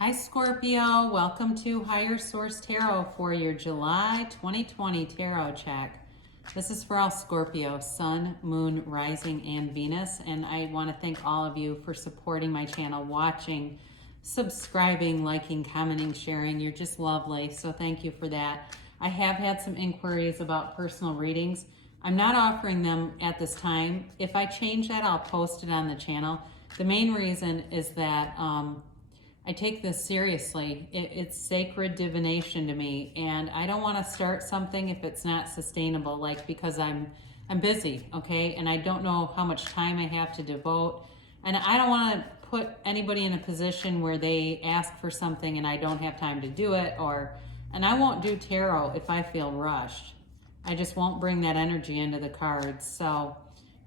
Hi Scorpio, welcome to Higher Source Tarot for your July 2020 tarot check. This is for all Scorpio, Sun, Moon, Rising, and Venus. And I want to thank all of you for supporting my channel, watching, subscribing, liking, commenting, sharing. You're just lovely, so thank you for that. I have had some inquiries about personal readings. I'm not offering them at this time. If I change that, I'll post it on the channel. The main reason is that I take this seriously. It's sacred divination to me, and I don't want to start something if it's not sustainable, like because I'm busy, okay? And I don't know how much time I have to devote. And I don't want to put anybody in a position where they ask for something and I don't have time to do it, and I won't do tarot if I feel rushed. I just won't bring that energy into the cards. So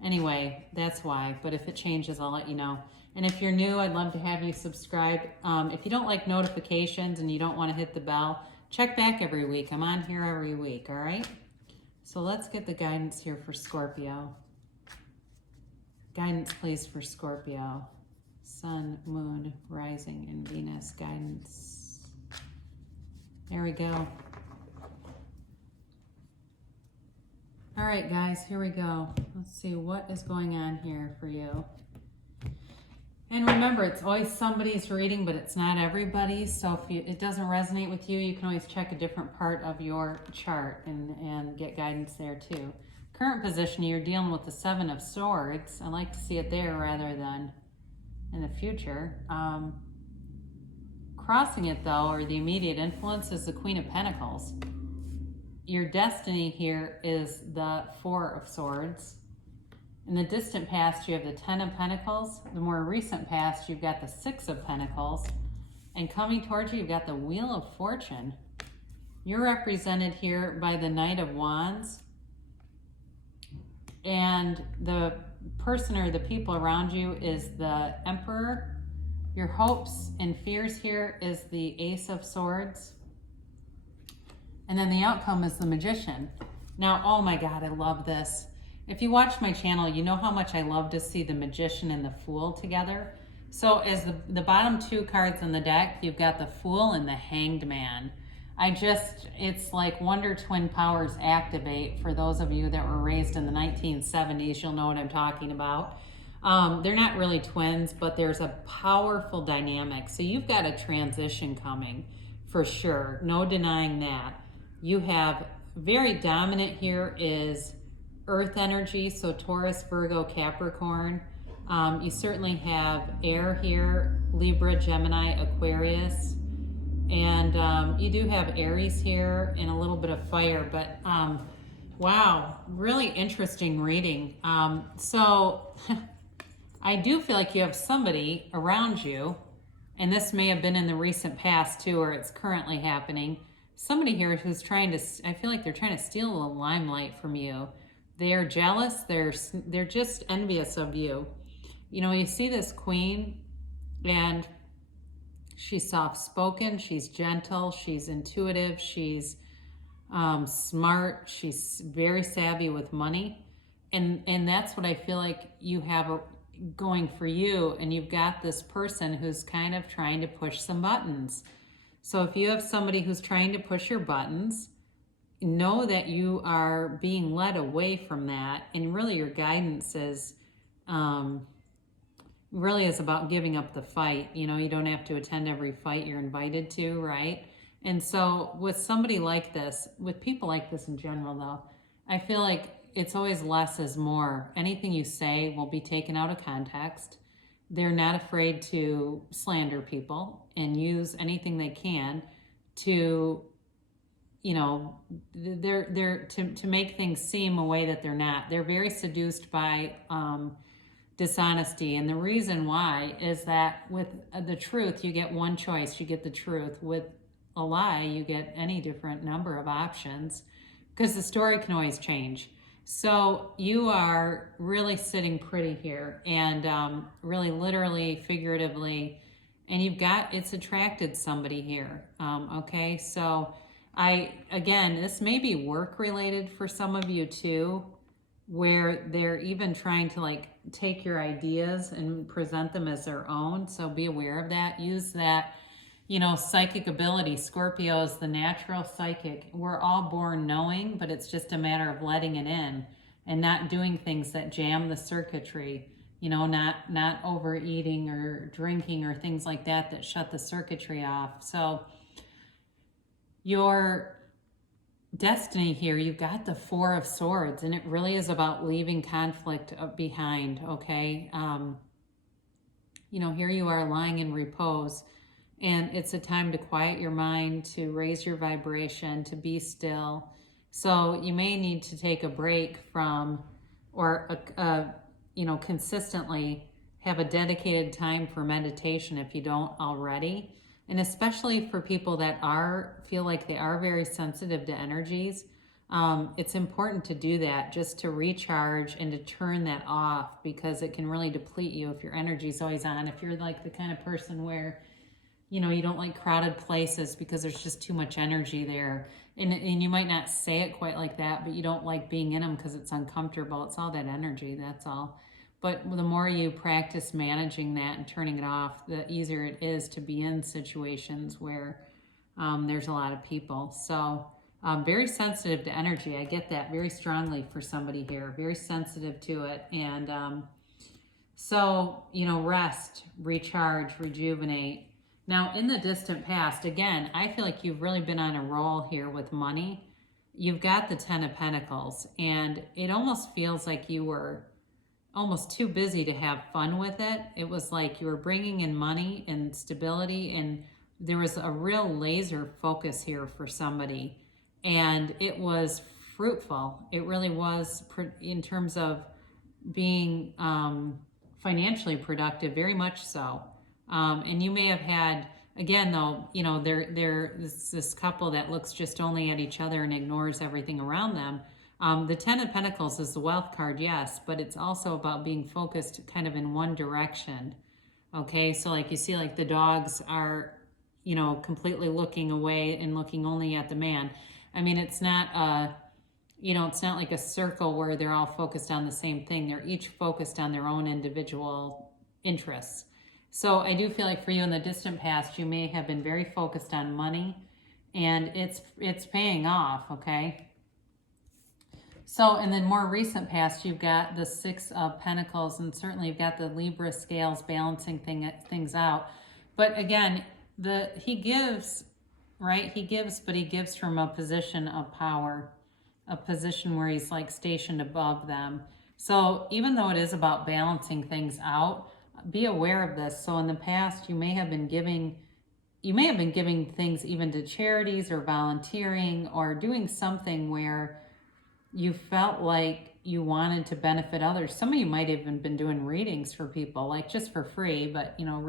anyway, that's why. But if it changes, I'll let you know. And if you're new, I'd love to have you subscribe. If you don't like notifications and you don't want to hit the bell, check back every week. I'm on here every week, all right? So let's get the guidance here for Scorpio. Guidance, please, for Scorpio. Sun, Moon, Rising, and Venus. Guidance. There we go. All right, guys, here we go. Let's see what is going on here for you. And remember, it's always somebody's reading, but it's not everybody's. So if it doesn't resonate with you, you can always check a different part of your chart and get guidance there too. Current position, you're dealing with the Seven of Swords. I like to see it there rather than in the future. Crossing it though, or the immediate influence, is the Queen of Pentacles. Your destiny here is the Four of Swords. In the distant past, you have the Ten of Pentacles. The more recent past, you've got the Six of Pentacles. And coming towards you, you've got the Wheel of Fortune. You're represented here by the Knight of Wands. And the person or the people around you is the Emperor. Your hopes and fears here is the Ace of Swords. And then the outcome is the Magician. Now, oh my God, I love this. If you watch my channel, you know how much I love to see the Magician and the Fool together. So as the bottom two cards in the deck, you've got the Fool and the Hanged Man. It's like Wonder Twin powers activate. For those of you that were raised in the 1970s, you'll know what I'm talking about. They're not really twins, but there's a powerful dynamic. So you've got a transition coming for sure. No denying that. You have very dominant here is Earth energy, so Taurus, Virgo, Capricorn. You certainly have air here, Libra, Gemini, Aquarius. And you do have Aries here and a little bit of fire, but wow, really interesting reading. So I do feel like you have somebody around you, and this may have been in the recent past too, or it's currently happening. Somebody here who's trying to, I feel like they're trying to steal the limelight from you. They're jealous, they're just envious of you. You know, you see this queen, and she's soft-spoken, she's gentle, she's intuitive, she's smart, she's very savvy with money. And that's what I feel like you have going for you, and you've got this person who's kind of trying to push some buttons. So if you have somebody who's trying to push your buttons, know that you are being led away from that, and really your guidance is really is about giving up the fight. You know, you don't have to attend every fight you're invited to, right? And so with somebody like this, with people like this in general though, I feel like it's always less is more. Anything you say will be taken out of context. They're not afraid to slander people and use anything they can to, you know, they're to make things seem a way that they're not. They're very seduced by dishonesty. And the reason why is that with the truth, you get one choice, you get the truth. With a lie, you get any different number of options, because the story can always change. So you are really sitting pretty here, and really literally, figuratively, and it's attracted somebody here. Okay, so again, this may be work related for some of you too, where they're even trying to like take your ideas and present them as their own. So be aware of that. Use that You know, psychic ability, Scorpio is the natural psychic. We're all born knowing, but it's just a matter of letting it in and not doing things that jam the circuitry. You know, not overeating or drinking or things like that that shut the circuitry off. So your destiny here, you've got the Four of Swords, and it really is about leaving conflict behind, okay? You know, here you are lying in repose, and it's a time to quiet your mind, to raise your vibration, to be still. So you may need to take a break from, or you know, consistently have a dedicated time for meditation if you don't already. And especially for people that feel like they are very sensitive to energies, it's important to do that, just to recharge and to turn that off, because it can really deplete you if your energy is always on. If you're like the kind of person where, you know, you don't like crowded places because there's just too much energy there. And you might not say it quite like that, but you don't like being in them because it's uncomfortable. It's all that energy, that's all. But the more you practice managing that and turning it off, the easier it is to be in situations where there's a lot of people. So very sensitive to energy. I get that very strongly for somebody here, very sensitive to it. And so, you know, rest, recharge, rejuvenate. Now, in the distant past, again, I feel like you've really been on a roll here with money. You've got the Ten of Pentacles, and it almost feels like you were almost too busy to have fun with it. It was like you were bringing in money and stability, and there was a real laser focus here for somebody, and it was fruitful. It really was, in terms of being financially productive, very much so. And you may have had, again though, you know, there's this couple that looks just only at each other and ignores everything around them. The Ten of Pentacles is the wealth card, yes, but it's also about being focused kind of in one direction. Okay, so like you see, like the dogs are, you know, completely looking away and looking only at the man. I mean, it's not you know, it's not like a circle where they're all focused on the same thing. They're each focused on their own individual interests. So I do feel like for you in the distant past, you may have been very focused on money, and it's paying off, okay? So in the more recent past, you've got the Six of Pentacles, and certainly you've got the Libra scales balancing things out. But again, he gives, right? He gives, but he gives from a position of power, a position where he's like stationed above them. So even though it is about balancing things out, be aware of this. So in the past, you may have been giving things even to charities or volunteering or doing something where you felt like you wanted to benefit others. Some of you might have even been doing readings for people, like just for free, but you know,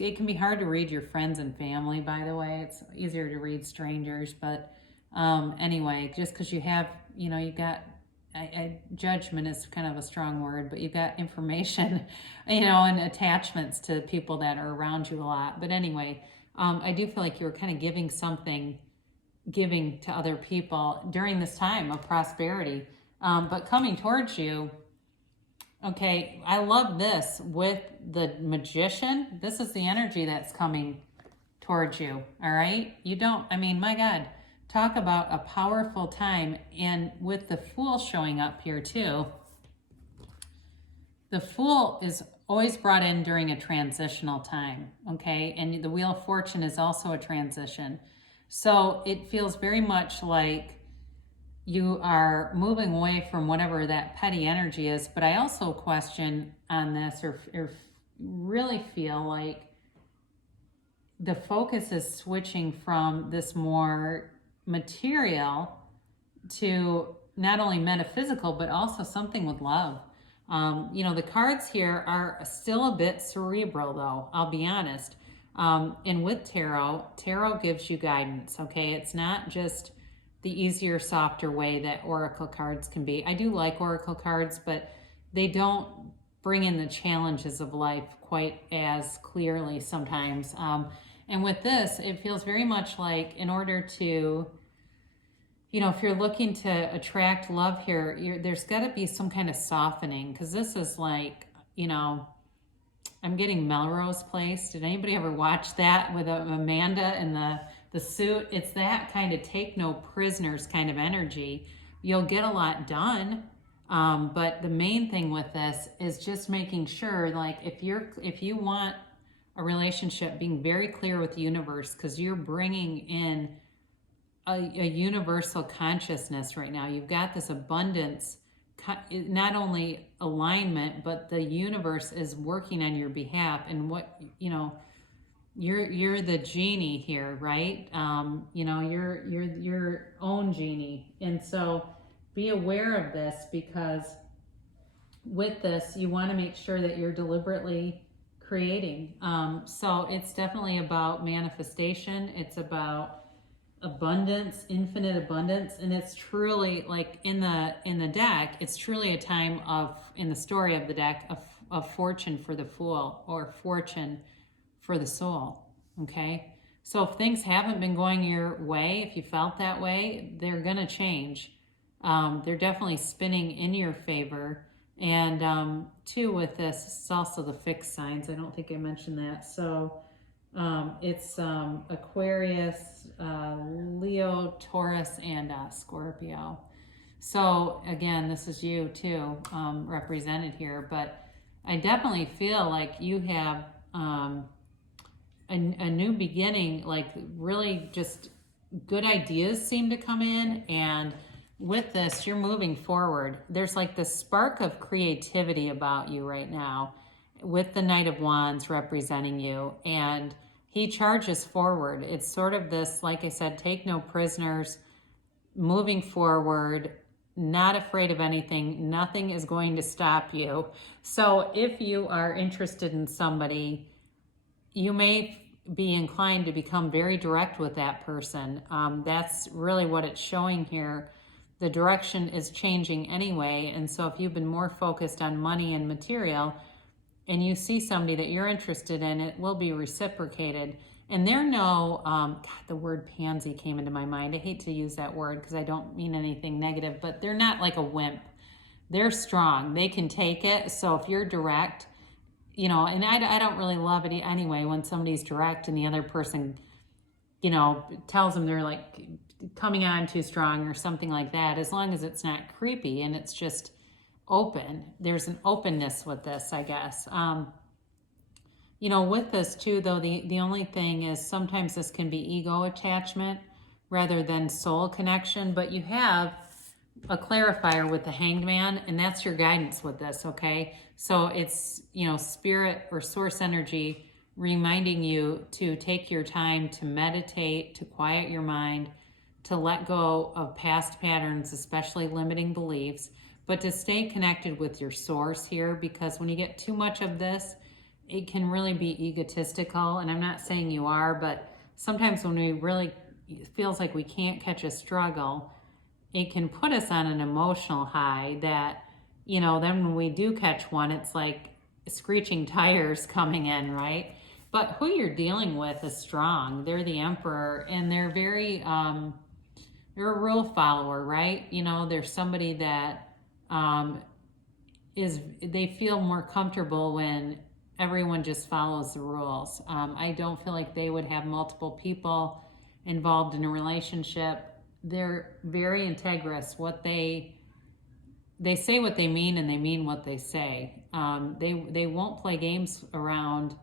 it can be hard to read your friends and family, by the way. It's easier to read strangers, but anyway, just because you have, you know, you got, judgment is kind of a strong word, but you've got information, you know, and attachments to people that are around you a lot. But anyway, I do feel like you were kind of giving to other people during this time of prosperity. But coming towards you, okay, I love this with the Magician. This is the energy that's coming towards you, all right? I mean, my God, talk about a powerful time. And with the Fool showing up here too, the Fool is always brought in during a transitional time, okay? And the Wheel of Fortune is also a transition. So it feels very much like you are moving away from whatever that petty energy is. But I also question on this, or really feel like the focus is switching from this more material to not only metaphysical, but also something with love. You know, the cards here are still a bit cerebral, though, I'll be honest. And with tarot gives you guidance, okay? It's not just the easier, softer way that oracle cards can be. I do like oracle cards, but they don't bring in the challenges of life quite as clearly sometimes. And with this, it feels very much like, in order to, you know, if you're looking to attract love here, there's got to be some kind of softening, because this is like, you know, I'm getting Melrose Place. Did anybody ever watch that with Amanda in the suit? It's that kind of take no prisoners kind of energy. You'll get a lot done. But the main thing with this is just making sure, like, if you want a relationship, being very clear with the universe, because you're bringing in a universal consciousness right now. You've got this abundance, not only alignment, but the universe is working on your behalf. And what, you're the genie here, right? You're your own genie. And so be aware of this, because with this, you want to make sure that you're deliberately creating. So it's definitely about manifestation. It's about abundance, infinite abundance. And it's truly, like, in the deck, it's truly a time of, in the story of the deck, of fortune for the fool, or fortune for the soul. Okay. So if things haven't been going your way, if you felt that way, they're going to change. They're definitely spinning in your favor. And too, with this, it's also the fixed signs. I don't think I mentioned that. So it's Aquarius, Leo, Taurus, and Scorpio. So again, this is you too, represented here. But I definitely feel like you have a new beginning, like really just good ideas seem to come in. And with this, you're moving forward. There's like this spark of creativity about you right now, with the Knight of Wands representing you, and he charges forward. It's sort of this, like I said, take no prisoners, moving forward, not afraid of anything. Nothing is going to stop you. So if you are interested in somebody, you may be inclined to become very direct with that person. That's really what it's showing here. The direction is changing anyway. And so if you've been more focused on money and material, and you see somebody that you're interested in, it will be reciprocated. And they're God, the word pansy came into my mind. I hate to use that word because I don't mean anything negative, but they're not like a wimp. They're strong. They can take it. So if you're direct, and I don't really love it anyway when somebody's direct and the other person, tells them they're like coming on too strong or something like that, as long as it's not creepy and it's just open. There's an openness with this, I guess. With this too, though, the only thing is sometimes this can be ego attachment rather than soul connection, but you have a clarifier with the Hanged Man, and that's your guidance with this, okay? So it's, spirit or source energy reminding you to take your time to meditate, to quiet your mind, to let go of past patterns, especially limiting beliefs, but to stay connected with your source here, because when you get too much of this, it can really be egotistical. And I'm not saying you are, but sometimes when we really, it feels like we can't catch a struggle, it can put us on an emotional high that, then when we do catch one, it's like screeching tires coming in, right? But who you're dealing with is strong. They're the Emperor, and they're very, they're a rule follower, right? They're somebody that they feel more comfortable when everyone just follows the rules. I don't feel like they would have multiple people involved in a relationship. They're very integrous. They say what they mean, and they mean what they say. They won't play games around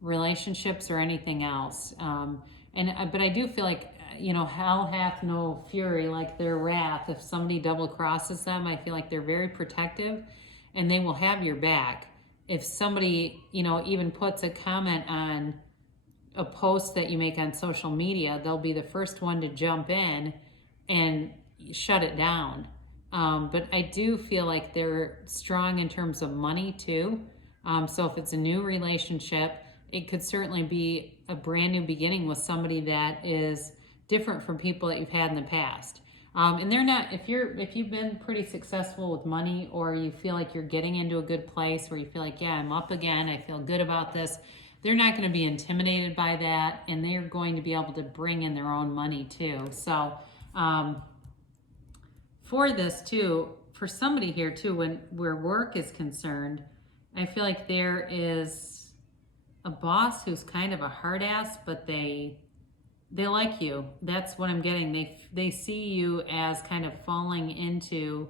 relationships or anything else. But I do feel like, hell hath no fury like their wrath. If somebody double crosses them, I feel like they're very protective, and they will have your back. If somebody, even puts a comment on a post that you make on social media, they'll be the first one to jump in and shut it down. But I do feel like they're strong in terms of money too. So if it's a new relationship, it could certainly be a brand new beginning with somebody that is different from people that you've had in the past. And they're not, if you've been pretty successful with money, or you feel like you're getting into a good place where you feel like, yeah, I'm up again, I feel good about this, they're not going to be intimidated by that, and they're going to be able to bring in their own money too. So for this too, for somebody here too, where work is concerned, I feel like there is a boss who's kind of a hard ass, but they like you. That's what I'm getting. They see you as kind of falling into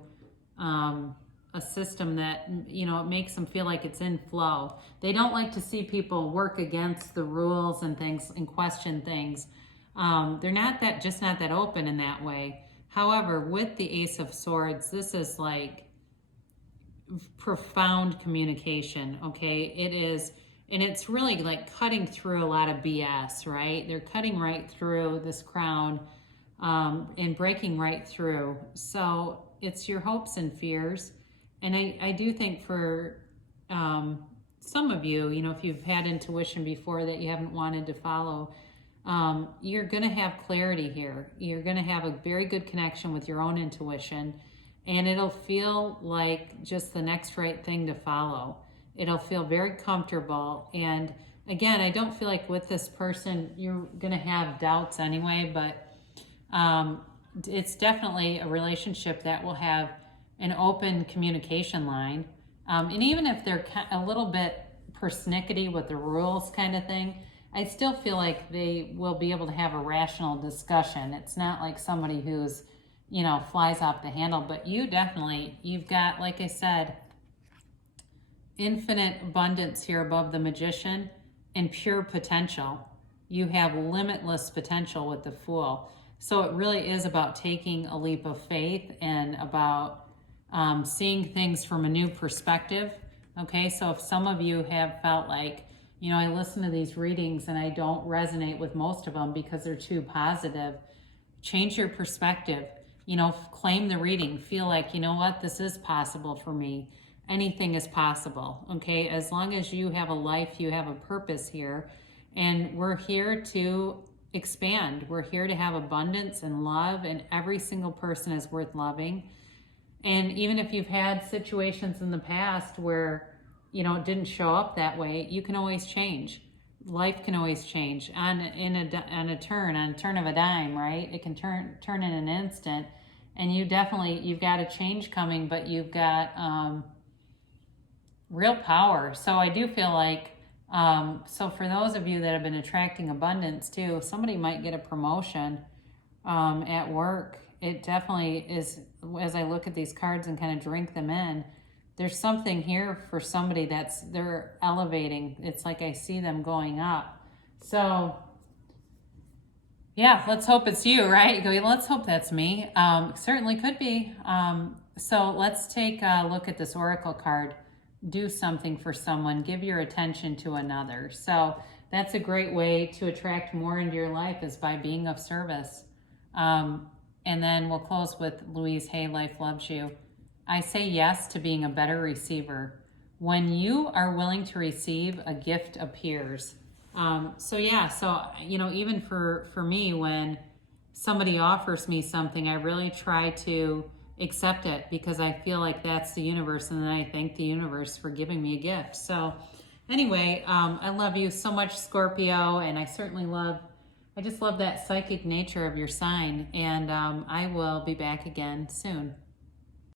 a system that, you know, it makes them feel like it's in flow. They don't like to see people work against the rules and things and question things. They're not that, just not that open in that way. However, with the Ace of Swords, this is like profound communication, okay? It is, and it's really like cutting through a lot of BS, right? They're cutting right through this crown and breaking right through. So it's your hopes and fears. And I do think for some of you, you know, if you've had intuition before that you haven't wanted to follow, you're going to have clarity here. You're going to have a very good connection with your own intuition, and it'll feel like just the next right thing to follow. It'll feel very comfortable. And again, I don't feel like with this person, you're going to have doubts anyway, but it's definitely a relationship that will have an open communication line. And even if they're a little bit persnickety with the rules kind of thing, I still feel like they will be able to have a rational discussion. It's not like somebody who's, you know, flies off the handle, but you've got, like I said, infinite abundance here above the Magician and pure potential. You have limitless potential with the Fool. So it really is about taking a leap of faith and about seeing things from a new perspective. Okay, so if some of you have felt like, you know, I listen to these readings and I don't resonate with most of them because they're too positive, change your perspective. You know, claim the reading. Feel like, you know what, this is possible for me. Anything is possible, okay? As long as you have a life, you have a purpose here. And we're here to expand. We're here to have abundance and love, and every single person is worth loving. And even if you've had situations in the past where, you know, it didn't show up that way, you can always change. Life can always change on a turn of a dime, right? It can turn in an instant. And you've got a change coming, but you've got real power. So I do feel like, so for those of you that have been attracting abundance too, somebody might get a promotion at work. It definitely is, as I look at these cards and kind of drink them in, there's something here for somebody they're elevating. It's like I see them going up. So yeah, let's hope it's you, right? You go, let's hope that's me. Certainly could be. So let's take a look at this Oracle card. Do something for someone. Give your attention to another. So that's a great way to attract more into your life, is by being of service. And then we'll close with Louise Hay, Life Loves You. I say yes to being a better receiver. When you are willing to receive, a gift appears. So you know, even for me, when somebody offers me something, I really try to accept it, because I feel like that's the universe, and then I thank the universe for giving me a gift. So anyway, I love you so much, Scorpio, and I just love that psychic nature of your sign, and I will be back again soon.